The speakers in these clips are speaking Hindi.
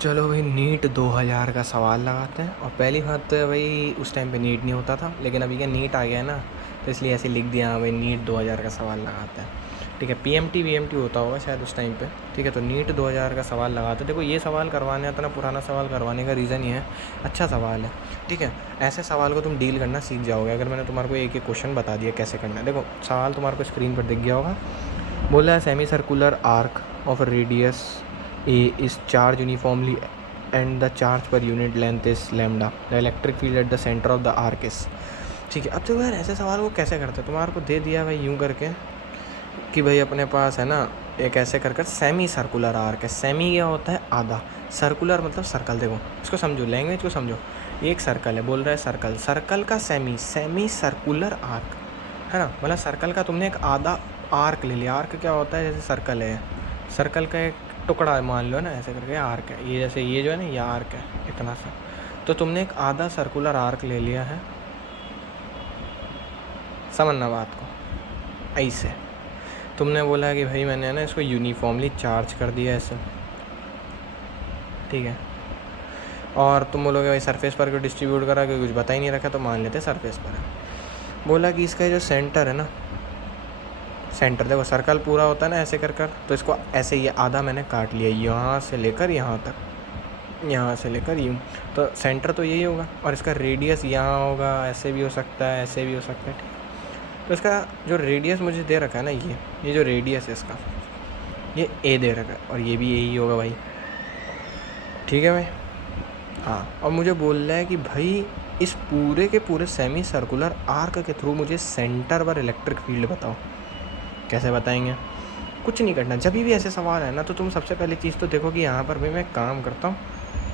चलो भाई नीट 2000 का सवाल लगाते हैं। और पहली बात तो है भाई, उस टाइम पे नीट नहीं होता था, लेकिन अभी क्या नीट आ गया है ना, तो इसलिए ऐसे लिख दिया हाँ भाई नीट 2000 का सवाल लगाते हैं। ठीक है, पीएमटी वीएमटी होता होगा शायद उस टाइम पे। ठीक है, तो नीट 2000 का सवाल लगाते हैं। देखो ये सवाल करवाने आता ना, पुराना सवाल करवाने का रीज़न ये है, अच्छा सवाल है। ठीक है, ऐसे सवाल को तुम डील करना सीख जाओगे अगर मैंने तुम्हारे को एक एक क्वेश्चन बता दिया कैसे करना है। देखो सवाल तुम्हारे को स्क्रीन पर दिख गया होगा। बोला है semi circular arc of radius A is charged uniformly and the charge per unit length is lambda. The electric field at the center of the arc is। ठीक है, अब देखो यार ऐसे सवाल को कैसे करते हैं। तुम्हारे को दे दिया भाई यूँ करके कि भाई अपने पास है ना एक ऐसे कर कर सेमी सर्कुलर आर्क है। सेमी क्या होता है? आधा। सर्कुलर मतलब सर्कल। देखो इसको समझो, लैंग्वेज को समझो। एक सर्कल है, बोल रहा है सर्कल, सर्कल का सेमी, सेमी सर्कुलर आर्क है ना, मतलब सर्कल का तुमने एक आधा आर्क ले लिया। आर्क क्या होता है? जैसे सर्कल है, सर्कल का एक टुकड़ा मान लो ना, ऐसे करके आर्क है ये। जैसे ये जो है ना, ये आर्क है इतना सा, तो तुमने एक आधा सर्कुलर आर्क ले लिया है। समझना बात को। ऐसे तुमने बोला कि भाई मैंने ना इसको यूनिफॉर्मली चार्ज कर दिया ऐसे। ठीक है, और तुम बोलोगे भाई सरफेस पर क्यों डिस्ट्रीब्यूट करा, क्योंकि कुछ बता ही नहीं रखा, तो मान लेते सरफेस पर है। बोला कि इसका जो सेंटर है ना, सेंटर देखो सर्कल पूरा होता है ना ऐसे कर कर, तो इसको ऐसे ये आधा मैंने काट लिया, यहाँ से लेकर यहाँ तक, यहाँ से लेकर यूँ, तो सेंटर तो यही होगा। और इसका रेडियस यहाँ होगा, ऐसे भी हो सकता है, ऐसे भी हो सकता है। ठीक, तो इसका जो रेडियस मुझे दे रखा है ना, ये जो रेडियस है इसका, ये ए दे रखा है, और ये भी यही होगा भाई। ठीक है भाई, हाँ। और मुझे बोल रहा है कि भाई इस पूरे के पूरे सेमी सर्कुलर आर्क के थ्रू मुझे सेंटर पर इलेक्ट्रिक फील्ड बताओ। कैसे बताएंगे? कुछ नहीं करना। जब भी ऐसे सवाल है ना, तो तुम सबसे पहली चीज़ तो देखो कि यहाँ पर भी मैं काम करता हूँ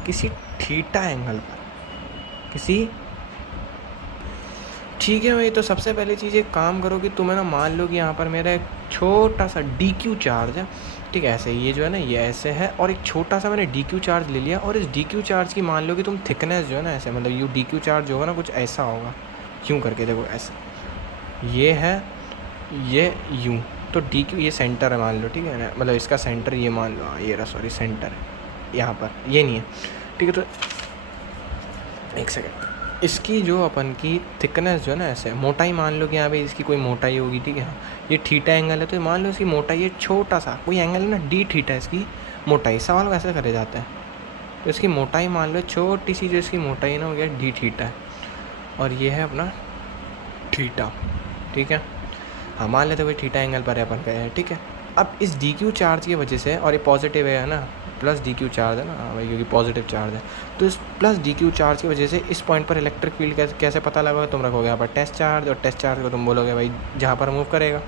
किसी थीटा एंगल पर, किसी। ठीक है भाई, तो सबसे पहली चीज़ एक काम करो कि तुम्हें ना मान लो कि यहाँ पर मेरा एक छोटा सा डी क्यू चार्ज है। ठीक है, ऐसे ये जो है ना, ये ऐसे है, और एक छोटा सा मैंने डी क्यू चार्ज ले लिया। और इस डी क्यू चार्ज की मान लो कि तुम थिकनेस जो है ना, ऐसे मतलब यू डी क्यू चार्ज होगा ना, कुछ ऐसा होगा। क्यों करके देखो, ऐसा ये है, ये यूँ, तो डी क्यू ये सेंटर है मान लो। ठीक है ना, मतलब इसका सेंटर ये मान लो, हाँ ये रहा, सॉरी सेंटर है यहाँ पर, ये नहीं है। ठीक है, तो एक सेकेंड, इसकी जो अपन की थिकनेस जो है ना, ऐसे मोटाई मान लो कि यहाँ पे इसकी कोई मोटाई होगी। ठीक है, हाँ ये थीटा एंगल है, तो मान लो इसकी मोटाई ये छोटा सा कोई एंगल है ना, डी थीटा इसकी मोटाई। सवाल कैसे करे जाता है? तो इसकी मोटाई मान लो छोटी सी, जो इसकी मोटाई है ना, हो गया डी थीटा है, और ये है अपना थीटा। ठीक है, हाँ मान लेते हुए थीटा एंगल पर अपन गए हैं। ठीक है, अब इस डी क्यू चार्ज की वजह से, और ये पॉजिटिव है ना, प्लस डी क्यू चार्ज है ना, हाँ भाई क्योंकि पॉजिटिव चार्ज है, तो इस प्लस डी क्यू चार्ज की वजह से इस पॉइंट पर इलेक्ट्रिक फील्ड कैसे पता लगोगे? तुम रखोगे यहाँ पर टेस्ट चार्ज, और टेस्ट चार्ज को तुम बोलोगे भाई जहाँ पर मूव करेगा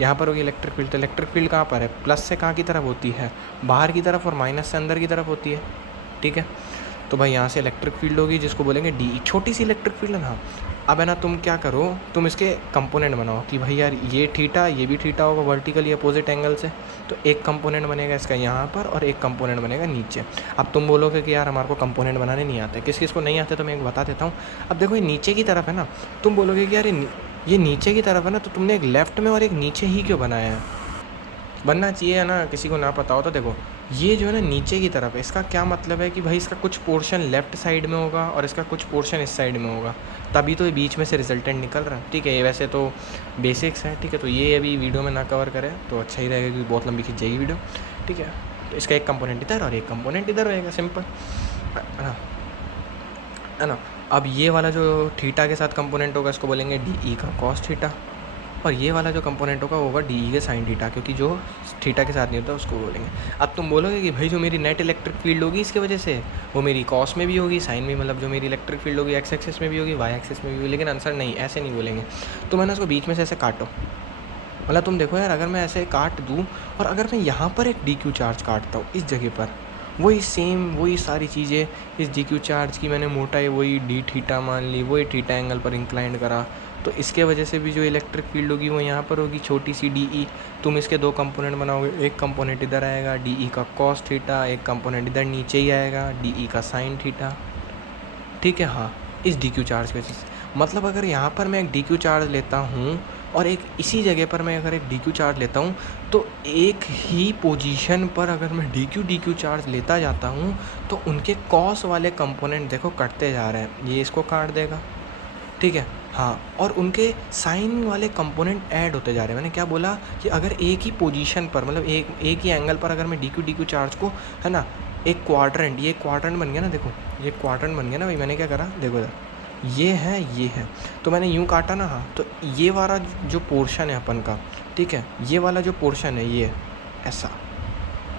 यहाँ पर होगी इलेक्ट्रिक फील्ड। तो इलेक्ट्रिक फील्ड कहाँ पर है? प्लस से कहाँ की तरफ होती है? बाहर की तरफ, और माइनस से अंदर की तरफ होती है। ठीक है, तो भाई यहाँ से इलेक्ट्रिक फील्ड होगी जिसको बोलेंगे डी ई, छोटी सी इलेक्ट्रिक फील्ड है ना। अब है ना, तुम क्या करो, तुम इसके कंपोनेंट बनाओ कि भाई यार ये थीटा, ये भी थीटा होगा वर्टिकली अपोजिट एंगल से, तो एक कंपोनेंट बनेगा इसका यहाँ पर, और एक कंपोनेंट बनेगा नीचे। अब तुम बोलोगे कि यार हमारे को कंपोनेंट बनाने नहीं आते, किस किस को नहीं आते, तो मैं एक बता देता हूँ। अब देखो ये नीचे की तरफ है ना, तुम बोलोगे कि यार ये नीचे की तरफ है ना, तो तुमने एक लेफ्ट में और एक नीचे ही क्यों बनाया है? बनना चाहिए है ना, किसी को ना पता हो तो। देखो ये जो है ना नीचे की तरफ है, इसका क्या मतलब है कि भाई इसका कुछ पोर्शन लेफ़्ट साइड में होगा और इसका कुछ पोर्शन इस साइड में होगा, तभी तो ये बीच में से रिजल्टेंट निकल रहा है। ठीक है, ये वैसे तो बेसिक्स है। ठीक है, तो ये अभी वीडियो में ना कवर करें तो अच्छा ही रहेगा, क्योंकि बहुत लंबी खिंच जाएगी वीडियो। ठीक है, तो इसका एक कंपोनेंट इधर और एक कंपोनेंट इधर रहेगा, सिंपल है ना। अब ये वाला जो थीटा के साथ कंपोनेंट होगा इसको बोलेंगे डी ई का कॉस थीटा, और ये वाला जो कंपोनेंट होगा वो होगा डी ई के साइन थीटा, क्योंकि जो थीटा के साथ नहीं होता उसको बोलेंगे। अब तुम बोलोगे कि भाई जो मेरी नेट इलेक्ट्रिक फील्ड होगी इसकी वजह से, वो मेरी कॉस में भी होगी, साइन में, मतलब जो मेरी इलेक्ट्रिक फील्ड होगी एक्स एक्सिस में भी होगी, वाई एक्सिस में भी होगी। लेकिन आंसर नहीं, ऐसे नहीं बोलेंगे। तो मैंने उसको बीच में से ऐसे काटो, मतलब तुम देखो यार, अगर मैं ऐसे काट दूँ और अगर मैं यहाँ पर एक डी क्यू चार्ज काटता हूँ इस जगह पर, वही सेम वही सारी चीज़ें, इस डी क्यू चार्ज की मैंने मोटाई वही डी थीटा मान ली, वही थीटा एंगल पर इंक्लाइंड करा, तो इसके वजह से भी जो इलेक्ट्रिक फील्ड होगी वो यहाँ पर होगी, छोटी सी डी ई। तुम इसके दो कंपोनेंट बनाओगे, एक कंपोनेंट इधर आएगा डी ई का कॉस थीटा, एक कंपोनेंट इधर नीचे ही आएगा डी ई का साइन थीटा। ठीक है, हाँ इस डी क्यू चार्ज की वजह से। मतलब अगर यहाँ पर मैं एक डी क्यू चार्ज लेता हूँ और एक इसी जगह पर मैं अगर एक डी क्यू चार्ज लेता हूँ, तो एक ही पोजीशन पर अगर मैं डी क्यू चार्ज लेता जाता हूँ तो उनके कॉस वाले कंपोनेंट देखो कटते जा रहे हैं। ये इसको काट देगा, ठीक है, हाँ, और उनके साइन वाले कंपोनेंट ऐड होते जा रहे हैं। मैंने क्या बोला कि अगर एक ही पोजीशन पर, मतलब एक ही एंगल पर अगर मैं डी क्यू चार्ज को, है ना, एक क्वाड्रेंट, ये क्वाड्रेंट बन गया ना, देखो ये क्वाड्रेंट बन गया ना भाई। मैंने क्या करा, देखो इधर, ये है, तो मैंने यूँ काटा ना, हाँ, तो ये वाला जो पोर्शन है अपन का, ठीक है, ये वाला जो पोर्शन है ये ऐसा,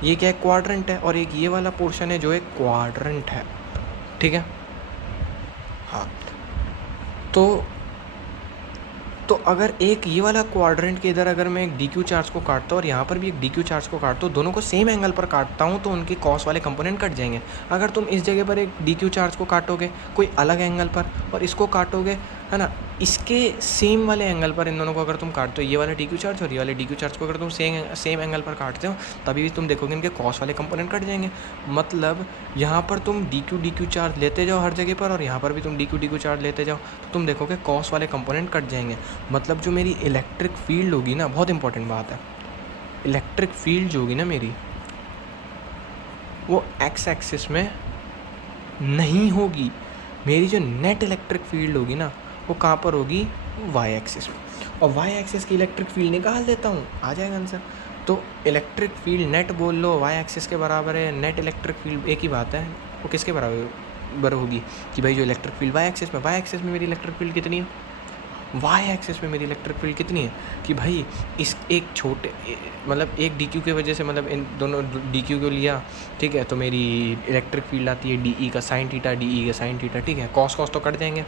ये क्या है, क्वाड्रेंट है, और एक ये वाला पोर्शन है जो एक क्वाड्रेंट है, ठीक है, हाँ। तो अगर एक ये वाला क्वाड्रेंट के इधर अगर मैं एक डी क्यू चार्ज को काटता हूँ और यहाँ पर भी एक डी क्यू चार्ज को काटता हूँ, दोनों को सेम एंगल पर काटता हूँ, तो उनके कॉस वाले कंपोनेंट कट जाएंगे। अगर तुम इस जगह पर एक डी क्यू चार्ज को काटोगे कोई अलग एंगल पर और इसको काटोगे, है ना, इसके सेम वाले एंगल पर, इन दोनों को अगर तुम काटते हो, ये वाला डी क्यू चार्ज और ये वाले डी क्यू चार्ज को अगर तुम सेम एंगल पर काटते हो, तभी भी तुम देखोगे इनके कॉस वाले कंपोनेंट कट जाएंगे। मतलब यहाँ पर तुम डी क्यू चार्ज लेते जाओ हर जगह पर, और यहाँ पर भी तुम डी क्यू चार्ज लेते जाओ, तो तुम देखोगे कॉस वाले कंपोनेंट कट जाएंगे। मतलब जो मेरी इलेक्ट्रिक फील्ड होगी ना, बहुत इंपॉर्टेंट बात है, इलेक्ट्रिक फील्ड जो होगी ना मेरी, वो एक्स एक्सिस में नहीं होगी। मेरी जो नेट इलेक्ट्रिक फील्ड होगी ना, वो कहाँ पर होगी, वाई एक्सिस में। और वाई एक्सिस की इलेक्ट्रिक फील्ड निकाल देता हूँ, आ जाएगा आंसर। तो इलेक्ट्रिक फील्ड नेट बोल लो, वाई एक्सिस के बराबर है। नेट इलेक्ट्रिक फील्ड एक ही बात है, वो किसके बराबर होगी कि भाई जो इलेक्ट्रिक फील्ड वाई एक्सिस में मेरी इलेक्ट्रिक फील्ड कितनी है, वाई एक्सिस में मेरी इलेक्ट्रिक फील्ड कितनी है, कि भाई इस एक छोटे, मतलब एक डी क्यू की वजह से, मतलब इन दोनों डी क्यू को लिया, ठीक है, तो मेरी इलेक्ट्रिक फील्ड आती है डी ई का साइन थीटा, डी ई का साइन थीटा, ठीक है, कॉस तो कट जाएंगे,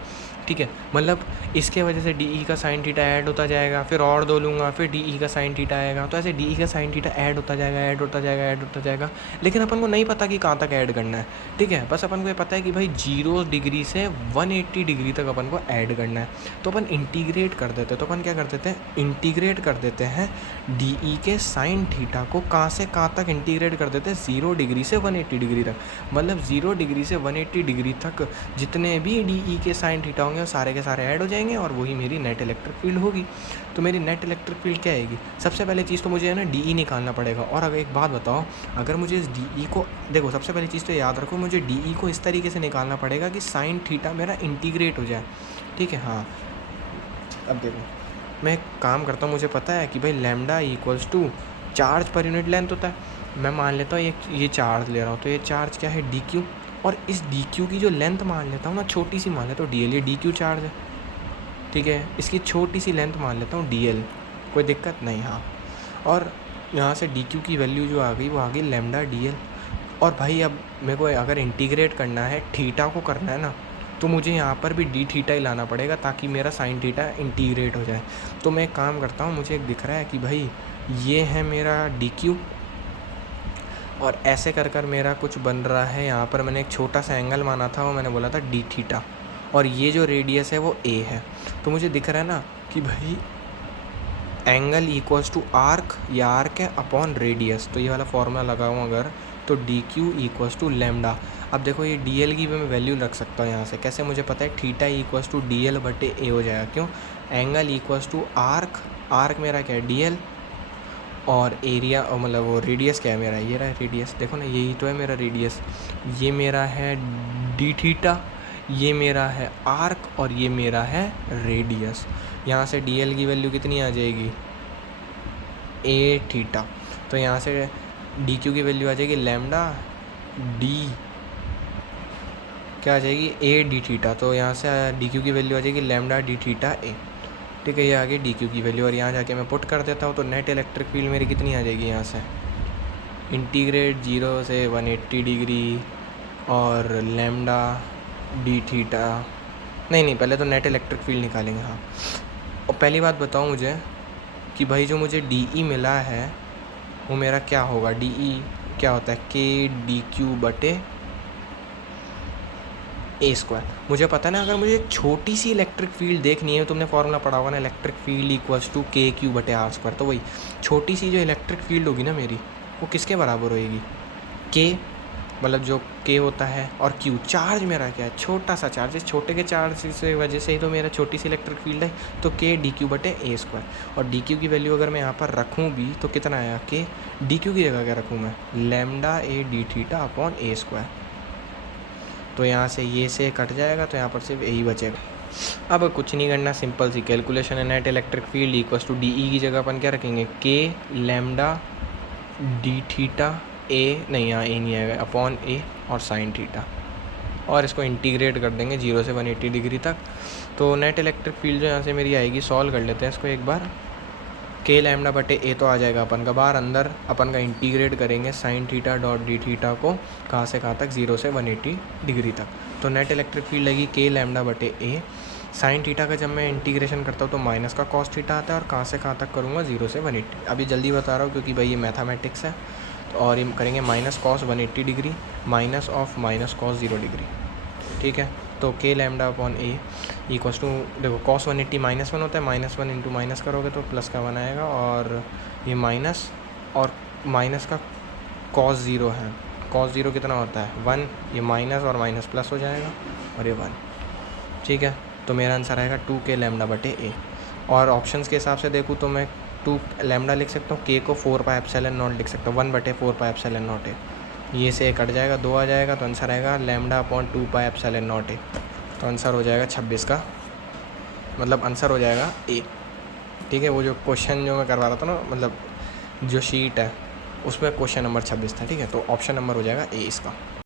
ठीक है। मतलब इसके वजह से डी ई का साइन थीटा ऐड होता जाएगा, फिर और दो लूँगा, फिर डी ई का साइन थीटा आएगा, तो ऐसे डी ई का साइन थीटा ऐड होता जाएगा। लेकिन अपन को नहीं पता कि कहाँ तक ऐड करना है, ठीक है, बस अपन को ये पता है कि भाई 0 डिग्री से 180 डिग्री तक अपन को ऐड करना है। तो अपन इंटीग्रेट कर देते हैं, तो अपन क्या कर देते हैं, इंटीग्रेट कर देते हैं डी ई के साइन थीटा को, कहाँ से कहाँ तक इंटीग्रेट कर देते हैं, 0 डिग्री से 180 डिग्री तक। मतलब 0 डिग्री से 180 डिग्री तक जितने भी डी ई के साइन थीटा होंगे वो सारे के सारे ऐड हो जाएंगे, और वही मेरी नेट इलेक्ट्रिक फील्ड होगी। तो मेरी नेट इलेक्ट्रिक फील्ड क्या आएगी, सबसे पहले चीज़ तो मुझे है ना डी ई निकालना पड़ेगा। और अगर एक बात बताओ, अगर मुझे इस डी ई को, देखो सबसे पहली चीज़ तो याद रखो, मुझे डी ई को इस तरीके से निकालना पड़ेगा कि साइन थीटा मेरा इंटीग्रेट हो जाए, ठीक है, हाँ। अब देखो मैं एक काम करता हूँ, मुझे पता है कि भाई lambda equals to charge per unit length होता है। मैं मान लेता हूँ ये चार्ज ले रहा हूँ, तो ये चार्ज क्या है, डी क्यू, और इस डी क्यू की जो लेंथ मान लेता हूँ ना, छोटी सी मान लेता हूँ डी एल, ये डी क्यू चार्ज है, ठीक है, इसकी छोटी सी लेंथ मान लेता हूँ डी एल, कोई दिक्कत नहीं, हाँ। और यहाँ से डी क्यू की वैल्यू जो आ गई वो आ गई लैम्डा डी एल। और भाई अब मेरे को अगर इंटीग्रेट करना है, थीटा को करना है ना, तो मुझे यहाँ पर भी डी थीटा ही लाना पड़ेगा ताकि मेरा साइन थीटा इंटीग्रेट हो जाए। तो मैं एक काम करता हूँ, मुझे एक दिख रहा है कि भाई ये है मेरा डी क्यू, और ऐसे कर कर मेरा कुछ बन रहा है। यहाँ पर मैंने एक छोटा सा एंगल माना था, वो मैंने बोला था डी थीटा, और ये जो रेडियस है वो ए है। तो मुझे दिख रहा है ना कि भाई एंगल इक्वल्स टू आर्क, या आर्क है अपॉन रेडियस, तो ये वाला फॉर्मूला लगाऊँ अगर, तो D Q equals to lambda. अब देखो ये डी एल की भी मैं वैल्यू रख सकता हूँ यहाँ से, कैसे मुझे पता है, theta equals to D L बटे ए हो जाएगा। क्यों, angle equals to arc, arc मेरा क्या है डी एल, और एरिया मतलब वो रेडियस क्या है मेरा, ये रहा रेडियस, देखो ना यही तो है मेरा रेडियस, ये मेरा है डी थीटा, ये मेरा है आर्क, और ये मेरा है रेडियस। यहाँ से डी एल की वैल्यू कितनी आ जाएगी, ए थीटा, तो यहाँ से डी क्यू की वैल्यू आ जाएगी लैम्डा डी, क्या आ जाएगी, ए डी थीटा, तो यहाँ से डी क्यू की वैल्यू आ जाएगी लैम्डा डी थीटा ए, ठीक है, ये आ गई डी क्यू की वैल्यू। और यहाँ जाके मैं पुट कर देता हूँ, तो नेट इलेक्ट्रिक फील्ड मेरी कितनी आ जाएगी, यहाँ से इंटीग्रेट 0 से 180 डिग्री और लैम्डा डी थीटा, नहीं पहले तो नेट इलेक्ट्रिक फील्ड निकालेंगे, हाँ। और पहली बात बताओ मुझे कि भाई जो मुझे डी ई मिला है वो मेरा क्या होगा, डी ई क्या होता है, के डी क्यू बटे ए स्क्वायर। मुझे पता है ना, अगर मुझे एक छोटी सी इलेक्ट्रिक फील्ड देखनी है, तुमने फॉर्मूला पढ़ा होगा ना, इलेक्ट्रिक फील्ड इक्वल्स टू के क्यू बटे आर स्क्वायर, तो वही छोटी सी जो इलेक्ट्रिक फील्ड होगी ना मेरी, वो किसके बराबर होएगी, के मतलब जो के होता है, और क्यू चार्ज मेरा क्या है, छोटा सा चार्ज है, छोटे के चार्ज की वजह से ही तो मेरा छोटी सी इलेक्ट्रिक फील्ड है, तो के डी क्यू बटे ए स्क्वायर। और डी क्यू की वैल्यू अगर मैं यहाँ पर रखूँ भी तो कितना आया, के डी क्यू की जगह क्या रखूँ मैं, lambda A D theta upon A square. तो यहाँ से ये से कट जाएगा, तो यहाँ पर सिर्फ यही बचेगा। अब कुछ नहीं करना, सिंपल सी कैलकुलेशन है। Net electric field equals to D E की जगह अपन क्या रखेंगे, के लैम्डा डी थीटा ए, नहीं यहाँ ए नहीं आएगा, अपॉन ए और साइन थीटा, और इसको इंटीग्रेट कर देंगे 0 से 180 डिग्री तक। तो नेट इलेक्ट्रिक फील्ड जो यहाँ से मेरी आएगी, सॉल्व कर लेते हैं इसको एक बार। के लैम्डा बटे ए तो आ जाएगा अपन का बाहर, अंदर अपन का इंटीग्रेट करेंगे sine theta dot D theta को कहाँ से कहाँ तक, 0 से 180 डिग्री तक। तो नेट इलेक्ट्रिक फील्ड लगी के लैम्डा बटे ए, साइन थीटा का जब मैं इंटीग्रेशन करता हूँ तो माइनस का कॉस थीटा आता है, और कहाँ से कहाँ तक करूँगा, 0 से 180। अभी जल्दी बता रहा हूँ क्योंकि भाई ये मैथमेटिक्स है। तो और ये करेंगे minus cos 180 degree minus of minus cos 0 degree, ठीक है। तो K lambda upon A equals to, देखो कॉस 180 -1 होता है, -1 इंटू माइनस करोगे तो प्लस का 1 आएगा, और ये माइनस, और माइनस का कॉस 0 है, कॉस 0 कितना होता है 1, ये माइनस और माइनस प्लस हो जाएगा, और ये 1, ठीक है। तो मेरा आंसर आएगा 2 के लैम्डा बटे ए। और ऑप्शंस के हिसाब से देखूँ तो मैं 2 लैम्डा लिख सकता हूँ, के को 4 पाई एप्सिलॉन नॉट लिख सकता हूँ, 1 बटे 4 पाई एप्सिलॉन नॉट ए। ये से कट जाएगा, 2 आ जाएगा, तो आंसर आएगा lambda upon 2 pi epsilon not a. तो आंसर हो जाएगा 26 का, मतलब आंसर हो जाएगा ए, ठीक है। वो जो क्वेश्चन जो मैं करवा रहा था ना, मतलब जो शीट है उसमें क्वेश्चन नंबर 26 था, ठीक है। तो ऑप्शन नंबर हो जाएगा ए इसका।